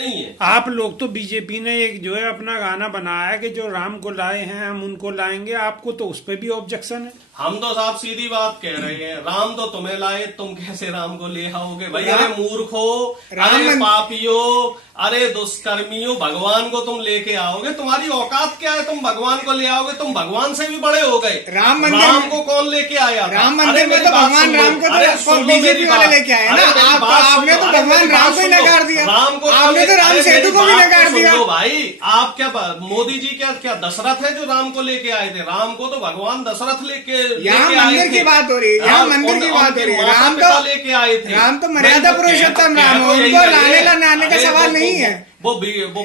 नहीं है। आप लोग तो बीजेपी ने एक जो है अपना गाना बनाया कि जो राम को लाए हैं हम उनको लाएंगे, आपको तो उस पर भी ऑब्जेक्शन है। हम तो साहब सीधी बात कह रहे हैं, राम तो तुम्हें लाए, तुम कैसे राम को ले आओगे भाई? अरे मूर्खो, अरे पापियो, अरे दुष्कर्मियों, भगवान को तुम लेके आओगे? तुम्हारी औकात क्या है? तुम भगवान को ले आओगे? तुम भगवान से भी बड़े हो गए। राम को कौन लेके आया? राम मंदिर में तो भगवान राम को तो बीजेपी वाले लेके आए ना। आपने तो भगवान राम को ही नकार दिया। राम को आपने तो राम सेतु को भी नकार दिया। भाई आप क्या, मोदी जी क्या दशरथ है जो राम को लेके आए थे? राम को तो भगवान दशरथ लेके यहाँ मंदिर की बात हो रही है, यहाँ मंदिर की बात हो रही है। राम तो लेके आए थे, राम तो मर्यादा पुरुषोत्तम राम है, उनको लाने का सवाल नहीं है। वो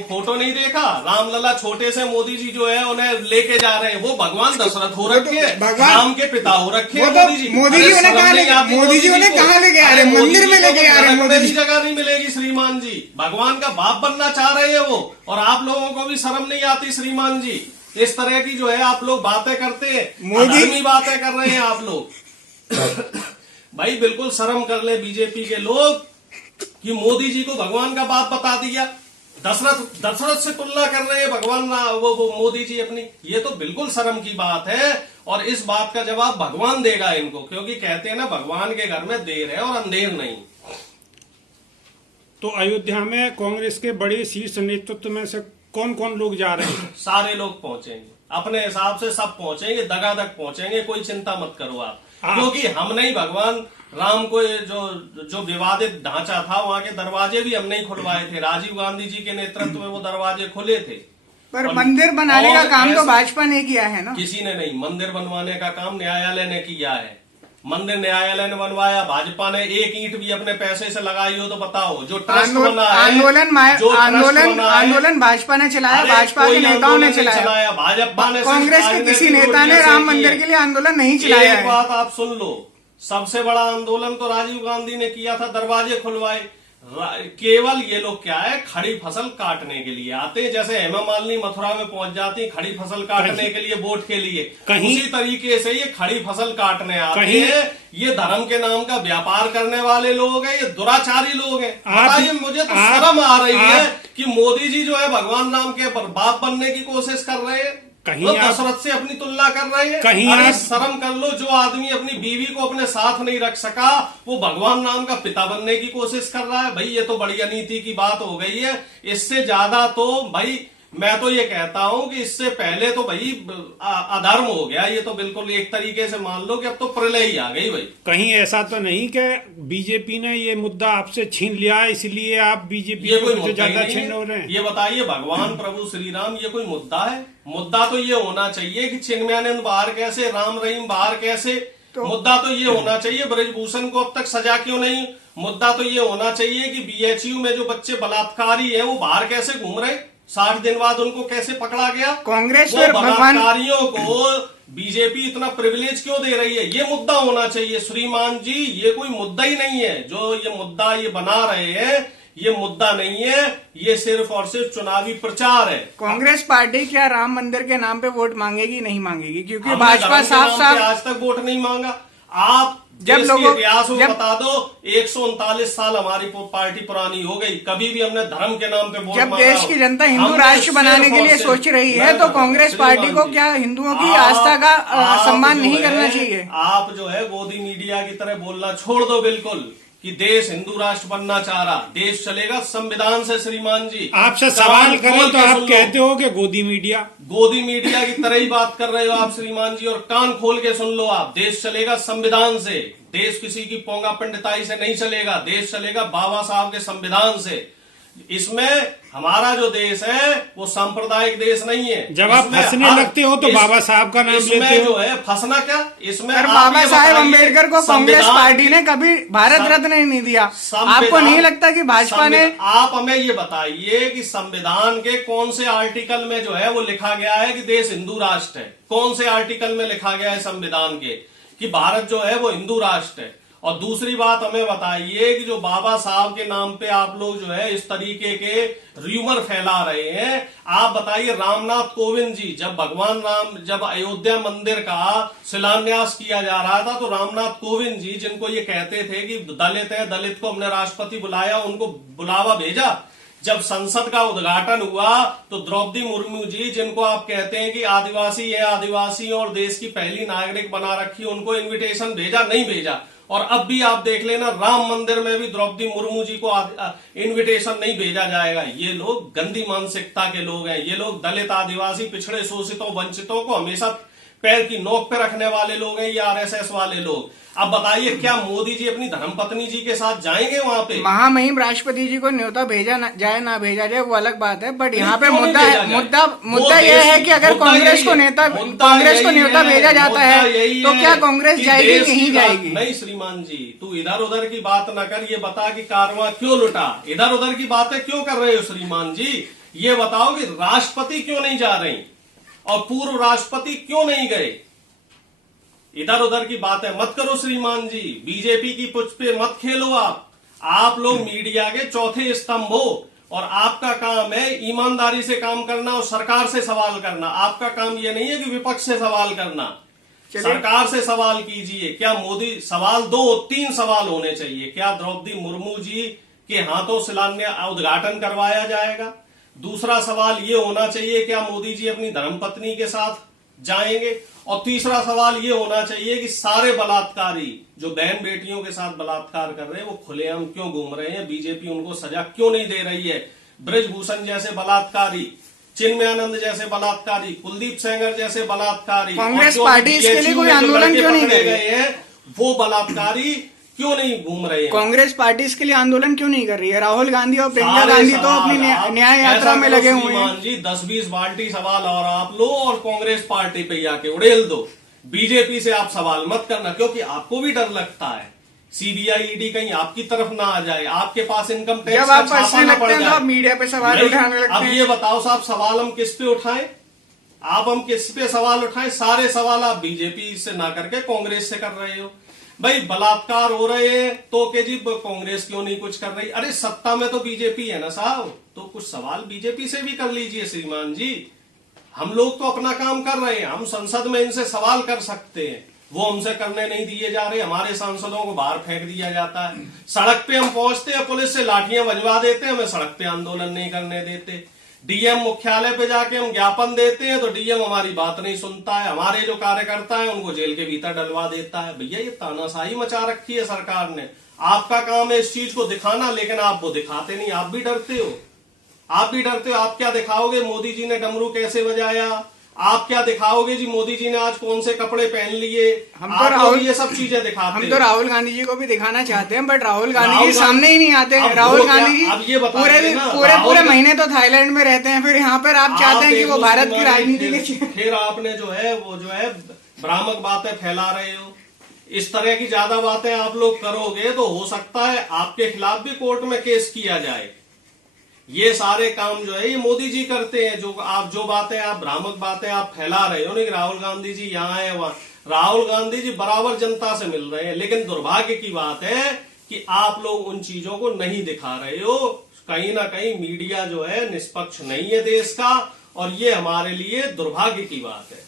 फोटो नहीं देखा? रामलला छोटे से मोदी जी जो है उन्हें लेके जा रहे हैं, वो भगवान दशरथ हो रखे हैं, राम के पिता हो रखे हैं मोदी जी। मोदी जी उन्हें कहाँ लेके आ रहे? मंदिर में लेके आ रहे हैं। मोदी जी जगह नहीं मिलेगी श्रीमान जी, भगवान का बाप बनना चाह रहे हैं वो, और आप लोगों को भी शर्म नहीं आती श्रीमान जी? इस तरह की जो है आप लोग बातें करते हैं, मोदी बातें कर रहे हैं आप लोग। भाई बिल्कुल शर्म कर ले बीजेपी के लोग कि मोदी जी को भगवान का बाप बता दिया, दशरथ से तुलना कर रहे हैं भगवान वो मोदी जी अपनी। ये तो बिल्कुल शर्म की बात है, और इस बात का जवाब भगवान देगा इनको, क्योंकि कहते हैं ना भगवान के घर में देर है और अंधेर नहीं। तो अयोध्या में कांग्रेस के बड़े शीर्ष नेतृत्व में से कौन कौन लोग जा रहे हैं? सारे लोग पहुंचेंगे, अपने हिसाब से सब पहुंचेंगे, दगादग पहुंचेंगे, कोई चिंता मत करो आप। क्योंकि हमने ही भगवान राम को जो विवादित ढांचा था वहां के दरवाजे भी हमने ही खुलवाए थे। राजीव गांधी जी के नेतृत्व में वो दरवाजे खुले थे। पर मंदिर बनाने का काम तो भाजपा ने किया है ना? किसी ने नहीं। मंदिर बनवाने का काम न्यायालय ने किया है। मंदिर न्यायालय ने बनवाया, भाजपा ने एक ईंट भी अपने पैसे से लगाई हो तो बताओ? जो ट्रस्ट बना है, आंदोलन भाजपा ने चलाया, भाजपा के नेताओं ने चलाया, भाजपा ने। कांग्रेस के किसी नेता ने राम मंदिर के लिए आंदोलन नहीं चलाया। एक बात आप सुन लो, सबसे बड़ा आंदोलन तो राजीव गांधी ने किया था, दरवाजे खुलवाए। केवल ये लोग क्या है, खड़ी फसल काटने के लिए आते हैं। जैसे हेमा मालिनी मथुरा में पहुंच जाती खड़ी फसल काटने के लिए, वोट के लिए, उसी तरीके से ये खड़ी फसल काटने आते हैं। ये धर्म के नाम का व्यापार करने वाले लोग हैं, ये दुराचारी लोग हैं। बताइए, मुझे तो शर्म आ रही है कि मोदी जी जो है भगवान राम के बाप बनने की कोशिश कर रहे हैं, कहीं दशरथ से अपनी तुलना कर रहे हैं। कहीं शर्म कर लो। जो आदमी अपनी बीवी को अपने साथ नहीं रख सका, वो भगवान नाम का पिता बनने की कोशिश कर रहा है। भाई ये तो बड़ी अनीति की बात हो गई है। इससे ज्यादा तो भाई मैं तो ये कहता हूं कि इससे पहले तो भाई अधर्म हो गया। ये तो बिल्कुल एक तरीके से मान लो कि अब तो प्रलय ही आ गई। भाई कहीं ऐसा तो नहीं कि बीजेपी ने ये मुद्दा आपसे छीन लिया है इसलिए आप बीजेपी ये कोई मुद्दा ज्यादा छीन हो रहे हैं? ये बताइए, भगवान प्रभु श्री राम ये कोई मुद्दा है? मुद्दा तो ये होना चाहिए कि चिन्मयानंद बाहर कैसे, राम रहीम बाहर कैसे। मुद्दा तो ये होना चाहिए ब्रजभूषण को अब तक सजा क्यों नहीं। मुद्दा तो ये होना चाहिए कि बीएचयू में जो बच्चे बलात्कारी है वो बाहर कैसे घूम रहे, 60 दिन बाद उनको कैसे पकड़ा गया। कांग्रेस बलात्कारियों को बीजेपी इतना प्रिविलेज क्यों दे रही है, ये मुद्दा होना चाहिए श्रीमान जी। ये कोई मुद्दा ही नहीं है। जो ये मुद्दा ये बना रहे हैं, ये मुद्दा नहीं है, ये सिर्फ और सिर्फ चुनावी प्रचार है। कांग्रेस पार्टी क्या राम मंदिर के नाम पे वोट मांगेगी? नहीं मांगेगी, क्योंकि भाजपा साफ आज तक वोट नहीं मांगा। आप जब लोगों इतिहास को बता दो, 139 साल हमारी पार्टी पुरानी हो गई, कभी भी हमने धर्म के नाम पे वोट जब देश की जनता हिंदू राष्ट्र बनाने के लिए सोच रही है तो कांग्रेस पार्टी को क्या हिंदुओं की आस्था का सम्मान नहीं करना चाहिए? आप जो है गोदी मीडिया की तरह बोलना छोड़ दो बिल्कुल कि देश हिंदू राष्ट्र बनना चाह रहा। देश चलेगा संविधान से श्रीमान जी। आपसे सवाल करें तो आप कहते हो कि गोदी मीडिया की तरह ही बात कर रहे हो आप श्रीमान जी, और कान खोल के सुन लो आप। देश चलेगा संविधान से। देश किसी की पोंगा पंडिताई से नहीं चलेगा। देश चलेगा बाबा साहब के संविधान से। इसमें हमारा जो देश है वो सांप्रदायिक देश नहीं है। जब आप फंसने लगते हो तो बाबा साहब का नाम लेते हो। जो है फंसना क्या इसमें? बाबा साहेब अम्बेडकर को कांग्रेस पार्टी ने कभी भारत रत्न नहीं दिया। आपको नहीं लगता कि भाजपा ने? आप हमें ये बताइए कि संविधान के कौन से आर्टिकल में जो है वो लिखा गया है कि देश हिंदू राष्ट्र है? कौन से आर्टिकल में लिखा गया है संविधान के कि भारत जो है वो हिंदू राष्ट्र है? और दूसरी बात हमें बताइए कि जो बाबा साहब के नाम पे आप लोग जो है इस तरीके के र्यूमर फैला रहे हैं, आप बताइए रामनाथ कोविंद जी जब अयोध्या मंदिर का शिलान्यास किया जा रहा था तो रामनाथ कोविंद जी जिनको ये कहते थे कि दलित है, दलित को हमने राष्ट्रपति बुलाया, उनको बुलावा भेजा। जब संसद का उद्घाटन हुआ तो द्रौपदी मुर्मू जी, जिनको आप कहते हैं कि आदिवासी है, आदिवासी और देश की पहली नागरिक बना रखी, उनको इन्विटेशन भेजा नहीं भेजा। और अब भी आप देख लेना, राम मंदिर में भी द्रौपदी मुर्मू जी को इन्विटेशन नहीं भेजा जाएगा। ये लोग गंदी मानसिकता के लोग हैं। ये लोग दलित, आदिवासी, पिछड़े, शोषितों, वंचितों को हमेशा पैर की नोक पे रखने वाले लोग हैं, ये आरएसएस वाले लोग। अब बताइए, क्या मोदी जी अपनी धर्मपत्नी जी के साथ जाएंगे वहां पे? महामहिम राष्ट्रपति जी को न्योता भेजा जाए ना भेजा जाए वो अलग बात है, बट यहाँ पे मुद्दा यह है कि अगर कांग्रेस को न्योता भेजा जाता है तो क्या कांग्रेस जाएगी नहीं जाएगी? नहीं श्रीमान जी, तू इधर उधर की बात न कर, ये बता कि कारवां क्यों लुटा, इधर उधर की बातें क्यों कर रहे हो श्रीमान जी? ये बताओ कि राष्ट्रपति क्यों नहीं जा रही और पूर्व राष्ट्रपति क्यों नहीं गए? इधर उधर की बातें मत करो श्रीमान जी, बीजेपी की पुछ पे मत खेलो। आप लोग मीडिया के चौथे स्तंभ हो और आपका काम है ईमानदारी से काम करना और सरकार से सवाल करना। आपका काम ये नहीं है कि विपक्ष से सवाल करना, सरकार से सवाल कीजिए। क्या मोदी, सवाल 2-3 सवाल होने चाहिए। क्या द्रौपदी मुर्मू जी के हाथों शिलान्यास उद्घाटन करवाया जाएगा? दूसरा सवाल ये होना चाहिए, क्या मोदी जी अपनी धर्मपत्नी के साथ जाएंगे? और तीसरा सवाल ये होना चाहिए कि सारे बलात्कारी जो बहन बेटियों के साथ बलात्कार कर रहे हैं वो खुलेआम क्यों घूम रहे हैं? बीजेपी उनको सजा क्यों नहीं दे रही है? ब्रजभूषण जैसे बलात्कारी, चिन्मयानंद जैसे बलात्कारी, कुलदीप सेंगर जैसे बलात्कारी, कांग्रेस पार्टी इसके लिए कोई आंदोलन क्यों नहीं कर गए हैं, वो बलात्कारी क्यों नहीं घूम रहे हैं? कांग्रेस पार्टी इसके लिए आंदोलन क्यों नहीं कर रही है? राहुल गांधी और प्रियंका गांधी तो अपनी न्याय यात्रा में लगे हुए हैं। जी 10-20 बाल्टी सवाल और आप लो और कांग्रेस पार्टी पे जाके उड़ेल दो। बीजेपी से आप सवाल मत करना, क्योंकि आपको भी डर लगता है सीबीआई ईडी कहीं आपकी तरफ ना आ जाए, आपके पास इनकम टैक्स जब आप फंसने लगते हैं तो आप मीडिया पे सवाल उठाने लगते हैं। अब ये बताओ साहब, सवाल हम किस पे उठाएं? हम किस पे सवाल उठाएं? सारे सवाल आप बीजेपी से ना करके कांग्रेस से कर रहे हो। भाई बलात्कार हो रहे हैं तो के जी कांग्रेस क्यों नहीं कुछ कर रही? अरे सत्ता में तो बीजेपी है ना साहब, तो कुछ सवाल बीजेपी से भी कर लीजिए श्रीमान जी। हम लोग तो अपना काम कर रहे हैं, हम संसद में इनसे सवाल कर सकते हैं, वो हमसे करने नहीं दिए जा रहे। हमारे सांसदों को बाहर फेंक दिया जाता है। सड़क पे हम पहुंचते हैं, पुलिस से लाठियां बजवा देते हैं, हमें सड़क पे आंदोलन नहीं करने देते। डीएम मुख्यालय पे जाके हम ज्ञापन देते हैं तो डीएम हमारी बात नहीं सुनता है। हमारे जो कार्यकर्ता है उनको जेल के भीतर डलवा देता है। भैया ये तानाशाही मचा रखी है सरकार ने। आपका काम है इस चीज को दिखाना, लेकिन आप वो दिखाते नहीं। आप भी डरते हो, आप भी डरते हो। आप क्या दिखाओगे? मोदी जी ने डमरू कैसे बजाया? आप क्या दिखाओगे जी? मोदी जी ने आज कौन से कपड़े पहन लिए? हम तो राहुल, ये सब चीजें दिखाते हम तो राहुल गांधी जी को भी दिखाना चाहते हैं, बट राहुल गांधी जी सामने ही नहीं आते। राहुल गांधी जी पूरे महीने तो थाईलैंड में रहते हैं, फिर यहाँ पर आप चाहते हैं कि वो भारत की राजनीति के। फिर आपने जो है भ्रामक बातें फैला रहे हो। इस तरह की ज्यादा बातें आप लोग करोगे तो हो सकता है आपके खिलाफ भी कोर्ट में केस किया जाए। ये सारे काम जो है ये मोदी जी करते हैं। जो बातें आप भ्रामक बातें आप फैला रहे हो, नहीं राहुल गांधी जी यहाँ है वहां, राहुल गांधी जी बराबर जनता से मिल रहे हैं। लेकिन दुर्भाग्य की बात है कि आप लोग उन चीजों को नहीं दिखा रहे हो। कहीं ना कहीं मीडिया जो है निष्पक्ष नहीं है देश का, और ये हमारे लिए दुर्भाग्य की बात है।